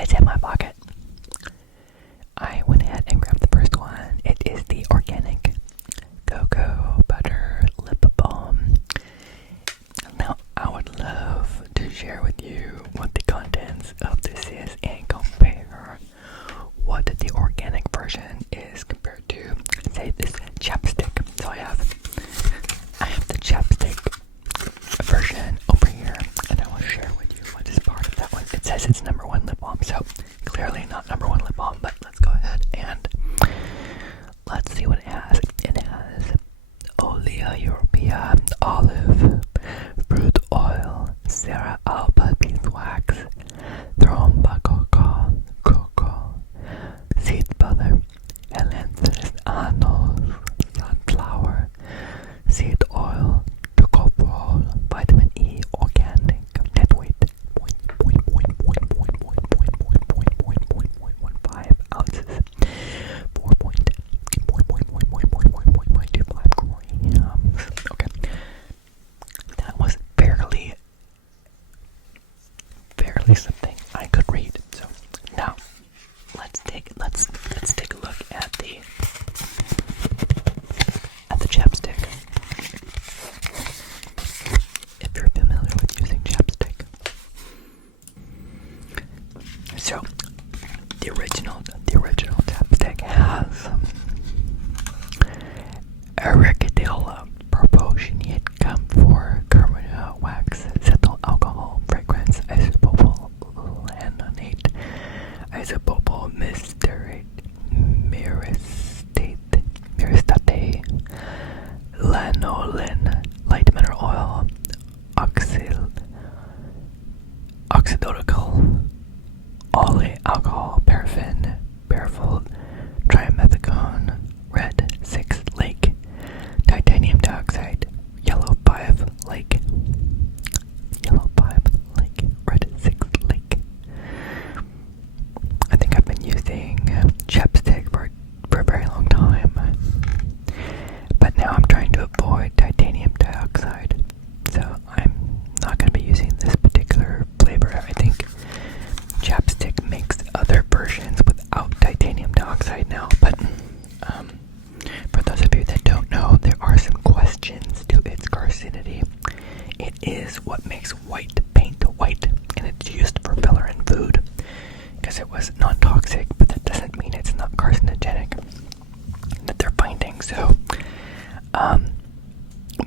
It's in my pocket. I went ahead and grabbed the first one. It is the organic cocoa butter lip balm. Now, I would love to share with you what the contents of this is and compare what the organic version is compared to, say, this chapstick. So I have the chapstick version over here, and I will share with you what is part of that one. It says it's #1 lip balm, so clearly not #1 lip balm, but let's go ahead and let's see what it has. It has Olea Europea, olive, fruit oil, Sarah alba beeswax, Thromba cocoa, seed butter, Elanthus annuus, sunflower, seed oil, tocopherol, vitamin E, organic, net weight 0.15 ounces, 4.25 grams. Okay, that was barely something I could read. So now let's take a look at the chapstick. If you're familiar with using chapstick. So the original chapstick has Ericadilla, proposionate, camphor, carmina, wax, cetyl alcohol, fragrance, isopropyl lanolate, isopropyl myristate, lanolin, light mineral oil, oxidolical, ole alcohol, paraffin, paraffin, trimethicone, red 6 lake, titanium dioxide, yellow 5 lake, red 6 lake. I think I've been using chapstick for a very long time, but now I'm trying to avoid titanium dioxide, so I'm not going to be using this particular flavor. I think chapstick makes other versions without titanium dioxide now, but for those of you that don't know, there are some questions to its carcinity. It is what makes white paint white, and it's used for filler in food because it was non-toxic, but that doesn't mean it's not carcinogenic that they're finding. So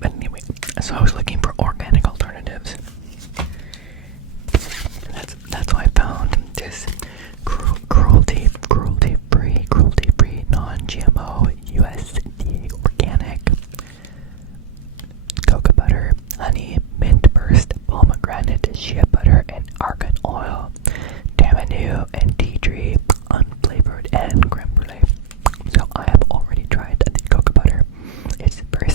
but anyway, so I was looking for organic alternatives. That's why I found this cruelty-free, non-GMO, USDA organic cocoa butter, honey, mint burst, pomegranate, shea butter, and argan oil, tamanu, and tea tree, unflavored, and creme brulee. So I have already tried the cocoa butter. It's very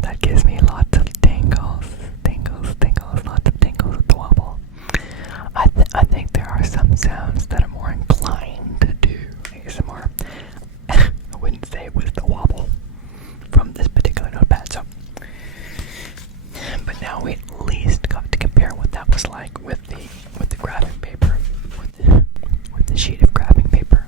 that gives me lots of tingles, lots of tingles with the wobble. I think there are some sounds that are more inclined to do ASMR. I wouldn't say it was the wobble from this particular notepad. So, but now we at least got to compare what that was like with the graphic paper, with the sheet of graphic paper.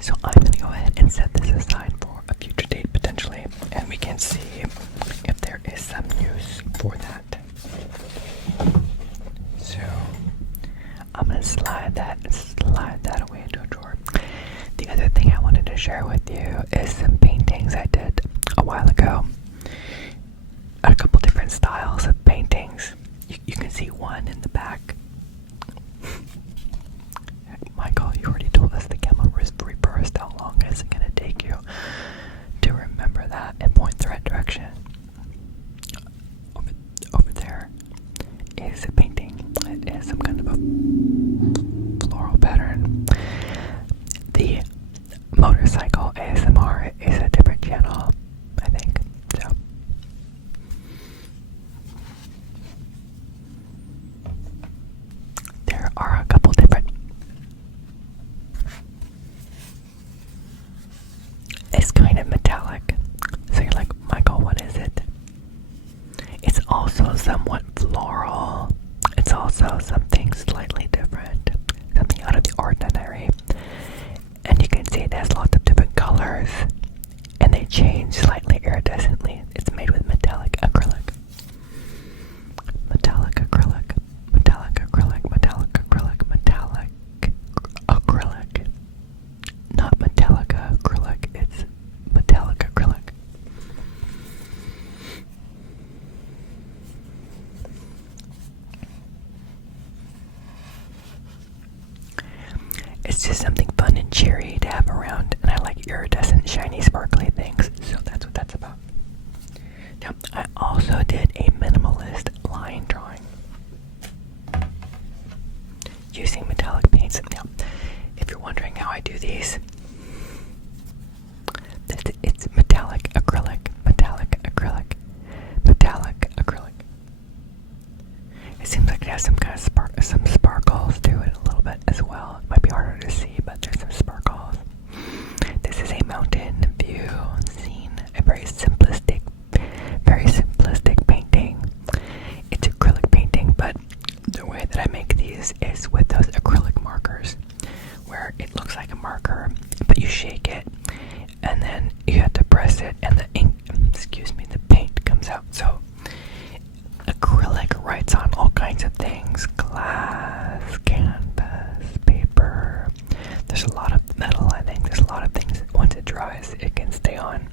So I'm going to go ahead and set this aside for a future date potentially, and we can see if there is some use for that. So I'm going to slide that away into a drawer. The other thing I wanted to share with you is some paintings I did a while ago. A couple different styles of paintings. You can see one in the back. Michael, you already told us the camera was reversed. How long is it going to take you to remember that and point the right direction? Over there is a painting. It is some kind of a floral pattern. The motorcycle ASMR is a different channel, I think. So there are a couple different. It's kind of metallic. So you're like, Michael, what is it? It's also somewhat floral. It's also something slightly different, something out of the ordinary. And you can see it has lots of different colors, and they change slightly iridescently. It's made with metallic acrylic. Metallic acrylic. Metallic acrylic. Metallic acrylic. Metallic acrylic. Not Metallica acrylic, it's metallic acrylic. It's just something fun and cheery to have around, and I like iridescent, shiny, sparkly things, so that's what that's about. Now, I also did a minimalist line drawing using metallic paints. Now, if you're wondering how I do these, it's metallic acrylic, metallic acrylic, metallic acrylic. It seems like it has some kind of some sparkles to it a little bit as well. It might be harder to see, but there's some sparkles. This is a mountain view scene, a very simplistic painting. It's acrylic painting, but the way that I make these is with those acrylic markers, where it looks like a marker, but you shake it, and then you have to press it, and the paint comes out. So acrylic writes on all kinds of things: glass, canvas, paper. There's a lot of metal, I think. There's a lot of things. Once it dries, it can stay on.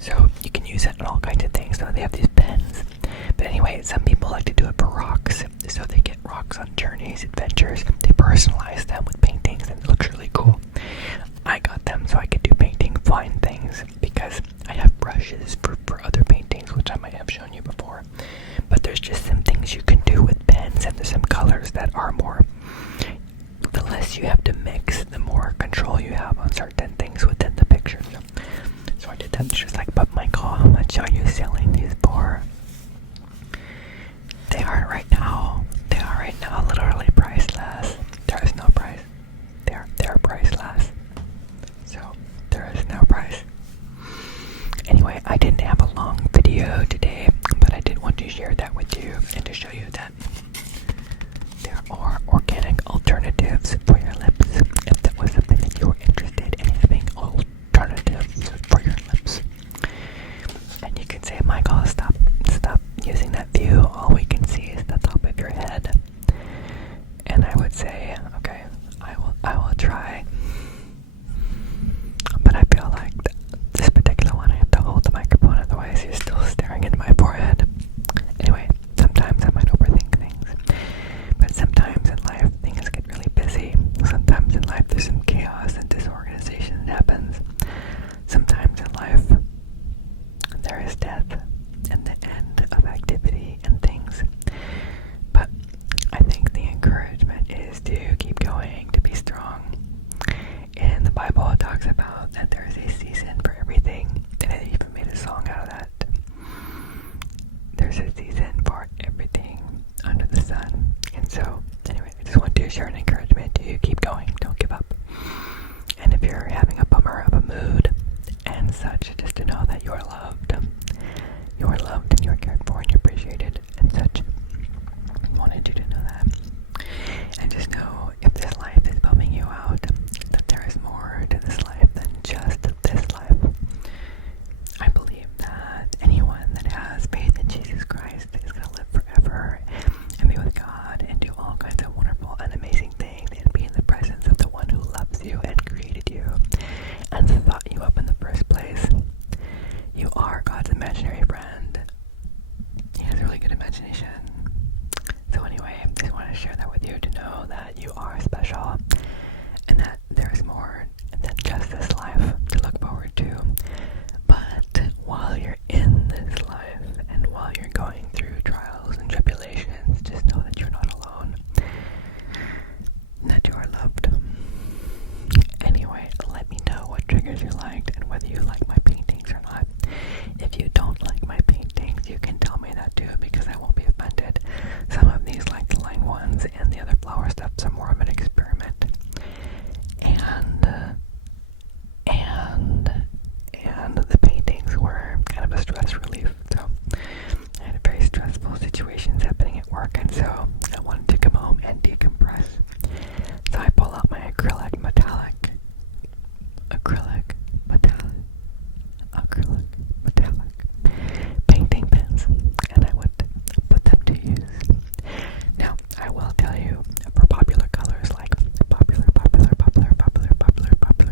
So you can use it on all kinds of things. So they have these pens. But anyway, some people like to do it for rocks. So they get rocks on journeys, adventures. They personalize them with paintings, and it looks really cool. I got them so I could do painting fine things, because I have brushes for other paintings, which I might have shown you before. But there's just some things you can do with pens, and there's some colors that are more, the less you have to mix, the more control you have on certain things within the picture. So I did that. It's just like, but Michael, how much are you selling these for? They are right now literally priceless. There is no price. They're priceless. So there is no price. Anyway, I didn't have a long video today, but I did want to share that with you and to show you that there are organic alternatives for your lips. If that was something that you were interested in having alternatives for your lips. And you can say, Michael, stop using that view. All we can see is the top of your head. And I would say, okay, I will try. But I feel like this particular one, I have to hold the microphone, otherwise you're still staring into my forehead. Anyway, sometimes I might overthink things. But sometimes in life, things get really busy. Sometimes in life, there's some chaos and disorganization that happens. Sometimes in life, there is death and the end of activity and things. But I think the encouragement is to keep going, to be strong, talks about that there's a season for everything, and it even made a song out of that. There's a season for everything under the sun. And so, anyway, I just want to share an encouragement to keep going, don't give up. And if you're having a bummer of a mood and such, just to know that you're loved. You're loved and you're cared for and you're appreciated and such. I wanted you to know that. And just know, if this life is bumming you out, that there is more to this life than just this life. I believe that anyone that has faith in Jesus Christ is going to live forever and be with God and do all kinds of wonderful and amazing things and be in the presence of the one who loves you and created you and thought you up in the first place. You are God's imaginary friend. He has a really good imagination. So anyway, I just want to share that with you, to know that you are special and that there's more than just this life to look forward to. But while you're in this life and while you're going through trials and tribulations, just know that you're not alone, and that you are loved. Anyway, let me know what triggers you liked and whether you like my paintings or not. If you don't like my paintings, you can tell me that too, because I won't be offended. Some of these, like the line ones and the other flower stuffs, are more of an experiment. And the paintings were kind of a stress relief. So I had a very stressful situations happening at work, and so I wanted to come home and decompress. So I pull out my acrylic metallic painting pens, and I would put them to use. Now, I will tell you, for popular colors like popular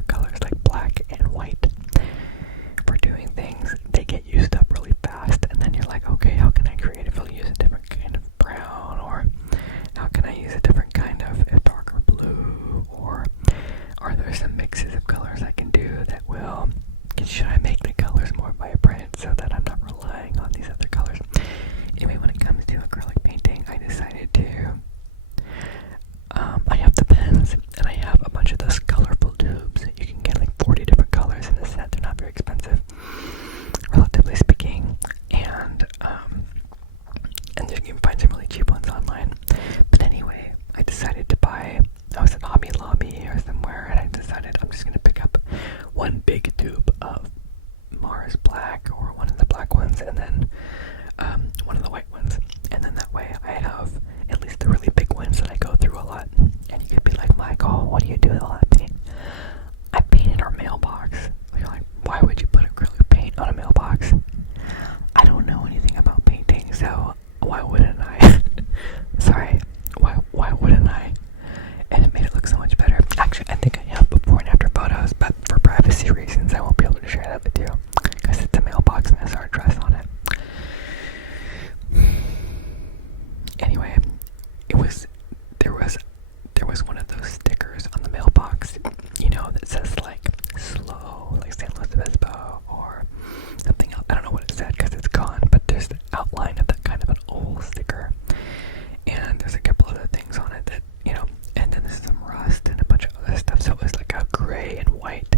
colors like black and white, for doing things, they get used up really fast, and then you're like, okay, how can I creatively use a different kind of brown, or how can I use a different kind of a darker blue, or are there some mixes of colors I can do that will, should I make the colors more vibrant so that I'm not relying on these other colors? Anyway, when it comes to acrylic painting, I decided to, I have the pens, and I have a bunch of those colorful tubes. You can get like 40 different colors in a set. They're not very expensive, relatively speaking, and you can find some really cheap ones online. But anyway, I decided to buy, I was at Hobby Lobby or somewhere, and I decided I'm just going to pick up one big tube of Mars Black, or one of the black ones, and then one of the white ones, and then that way I have at least the really big ones that I go through a lot. And you could be like, Michael, what do you do with all that paint? I painted our mailbox. You're like, why would you put acrylic paint on a mailbox? I don't know anything about painting, so why wouldn't I? Sorry, why wouldn't I? And it made it look so much better. Actually, I think I have before and after photos, but for privacy reasons, I won't be able to share that with you, because it's a mailbox and there's our address on it. Anyway, there was one of those stickers on the mailbox, that says like slow, like San Luis Obispo or something else. I don't know what it said because it's gone, but there's the outline of that kind of an old sticker, and there's a couple other things on it that, and then there's some rust and a bunch of other stuff. So it was like a gray and white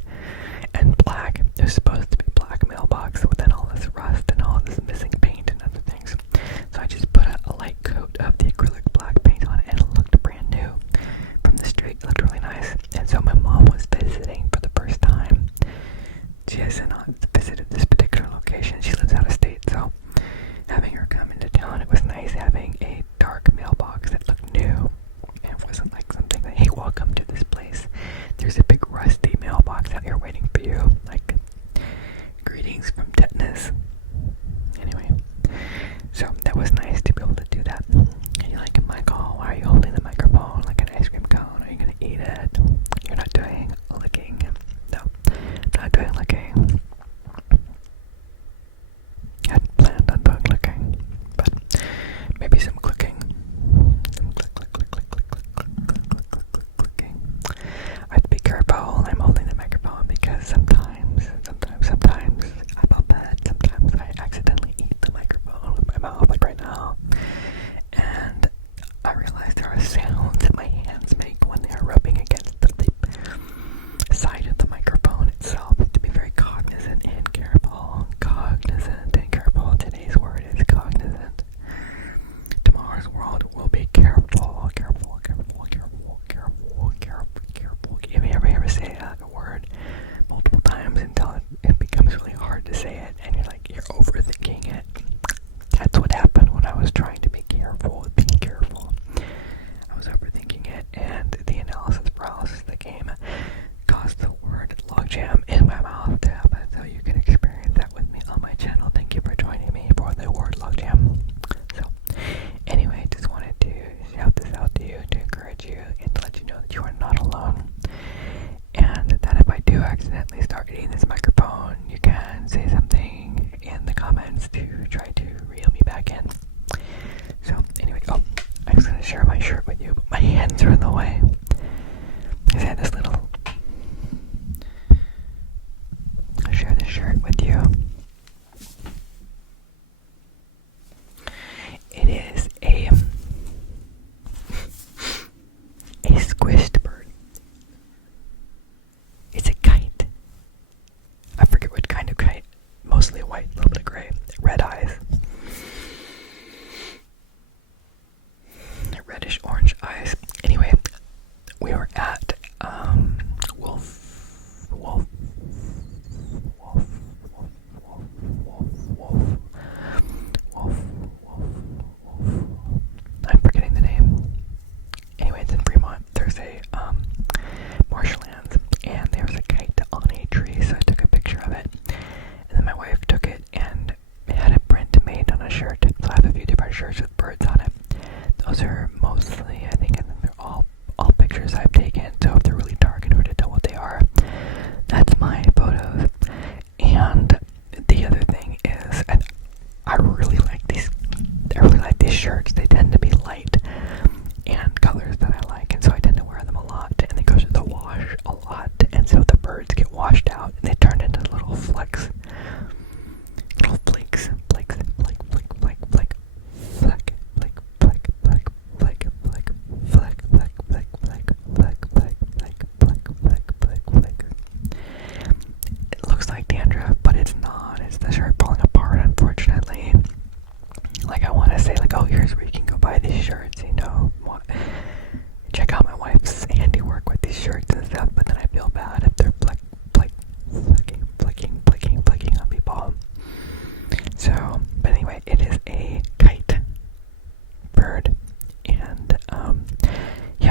and black. It was supposed to be black mailbox with then all this rust and all this missing paint and other things. So I just put a light coat of the acrylic black paint on it, and it looked brand new from the street. It looked really nice. And so my mom was visiting for the first time. She has not visited this particular location. She lives out of state, so having her come into town, it was nice having a dark mailbox that looked new. And it wasn't like something that, hey, welcome to this place. There's a big rusty mailbox out here waiting for you. Like, greetings from tetanus. Anyway, so that was nice to be able to do that. And you're like, Michael, why are you holding the microphone like an ice cream cone? Are you going to eat it? You're not doing licking. No, not doing licking. I hadn't planned on doing licking, but maybe some clicking. Some click, click, click, click, click, click, click, click, click, click, click, clicking. I have to be careful. I'm holding the microphone because sometimes I bump it. Sometimes I accidentally eat the microphone with my mouth, like right now. And I realize there are sounds that my hands make when they are rubbing against the side of the microphone,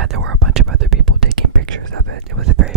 yeah, there were a bunch of other people taking pictures of it. It was a very